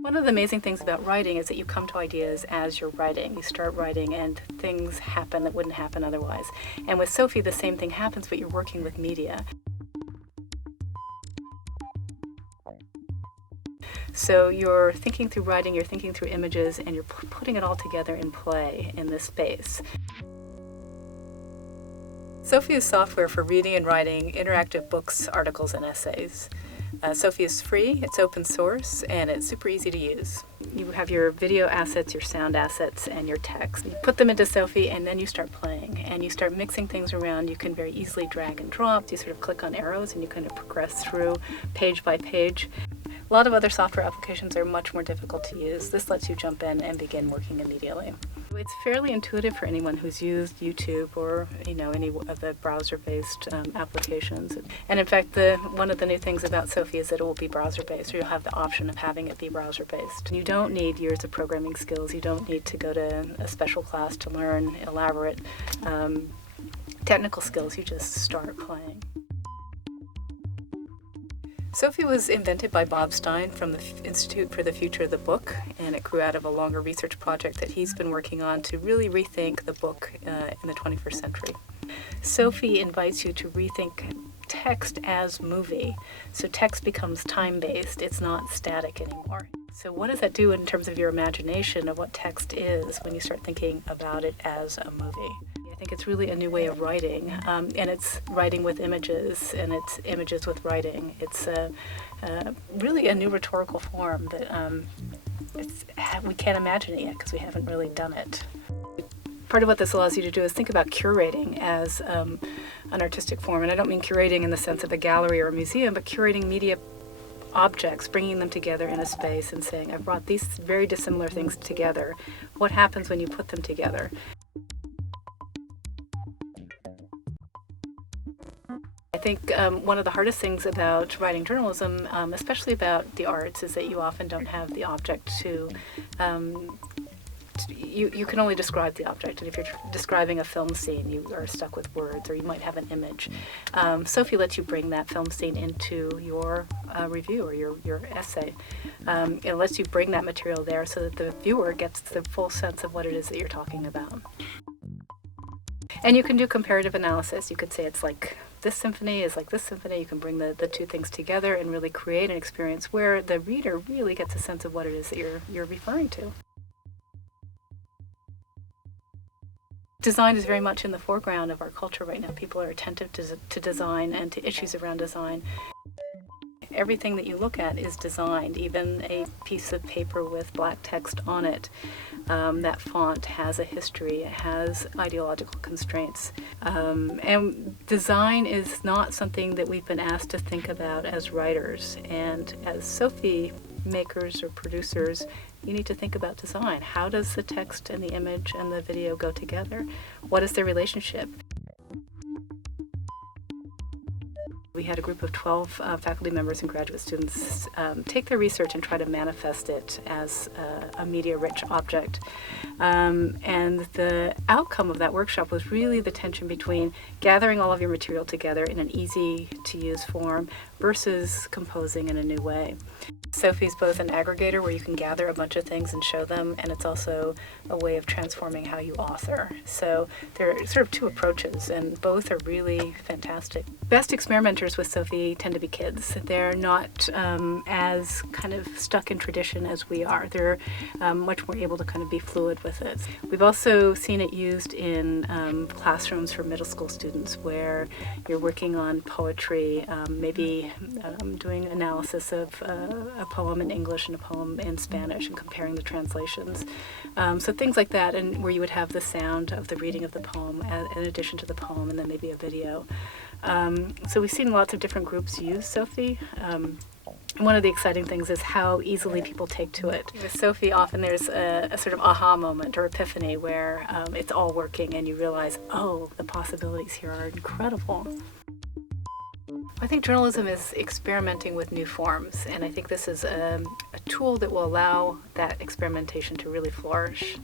One of the amazing things about writing is that you come to ideas as you're writing. You start writing and things happen that wouldn't happen otherwise. And with Sophie, the same thing happens, but you're working with media. So you're thinking through writing, you're thinking through images, and you're putting it all together in play in this space. Sophie is software for reading and writing interactive books, articles, and essays. Sophie is free, it's open source, and it's super easy to use. You have your video assets, your sound assets, and your text. You put them into Sophie, and then you start playing, and you start mixing things around. You can very easily drag and drop. You sort of click on arrows, and you kind of progress through page by page. A lot of other software applications are much more difficult to use. This lets you jump in and begin working immediately. It's fairly intuitive for anyone who's used YouTube or any of the browser-based applications. And in fact, one of the new things about Sophie is that it will be browser-based, or you'll have the option of having it be browser-based. You don't need years of programming skills. You don't need to go to a special class to learn elaborate technical skills. You just start playing. Sophie was invented by Bob Stein from the Institute for the Future of the Book, and it grew out of a longer research project that he's been working on to really rethink the book in the 21st century. Sophie invites you to rethink text as movie. So text becomes time-based, it's not static anymore. So what does that do in terms of your imagination of what text is when you start thinking about it as a movie? I think it's really a new way of writing, and it's writing with images, and it's images with writing. It's really a new rhetorical form that we can't imagine it yet because we haven't really done it. Part of what this allows you to do is think about curating as an artistic form, and I don't mean curating in the sense of a gallery or a museum, but curating media objects, bringing them together in a space and saying, I've brought these very dissimilar things together. What happens when you put them together? I think one of the hardest things about writing journalism, especially about the arts, is that you often don't have the object to you can only describe the object, and if you're describing a film scene, you are stuck with words, or you might have an image. Sophie lets you bring that film scene into your review or your essay. It lets you bring that material there so that the viewer gets the full sense of what it is that you're talking about. And you can do comparative analysis. You could say it's like this symphony is like this symphony. You can bring the two things together and really create an experience where the reader really gets a sense of what it is that you're referring to. Design is very much in the foreground of our culture right now. People are attentive to design and to issues around design. Everything that you look at is designed, even a piece of paper with black text on it. That font has a history, it has ideological constraints. And design is not something that we've been asked to think about as writers. And as Sophie makers or producers, you need to think about design. How does the text and the image and the video go together? What is their relationship? We had a group of 12 faculty members and graduate students take their research and try to manifest it as a media-rich object. And the outcome of that workshop was really the tension between gathering all of your material together in an easy-to-use form versus composing in a new way. Sophie's both an aggregator where you can gather a bunch of things and show them, and it's also a way of transforming how you author. So there are sort of two approaches, and both are really fantastic. Best experimenters with Sophie tend to be kids. They're not as kind of stuck in tradition as we are. They're much more able to kind of be fluid with it. We've also seen it used in classrooms for middle school students where you're working on poetry, maybe doing analysis of a poem in English and a poem in Spanish and comparing the translations. So things like that, and where you would have the sound of the reading of the poem in addition to the poem, and then maybe a video. So we've seen lots of different groups use Sophie. One of the exciting things is how easily people take to it. With Sophie, often there's a sort of aha moment or epiphany where it's all working and you realize, oh, the possibilities here are incredible. I think journalism is experimenting with new forms, and I think this is a tool that will allow that experimentation to really flourish.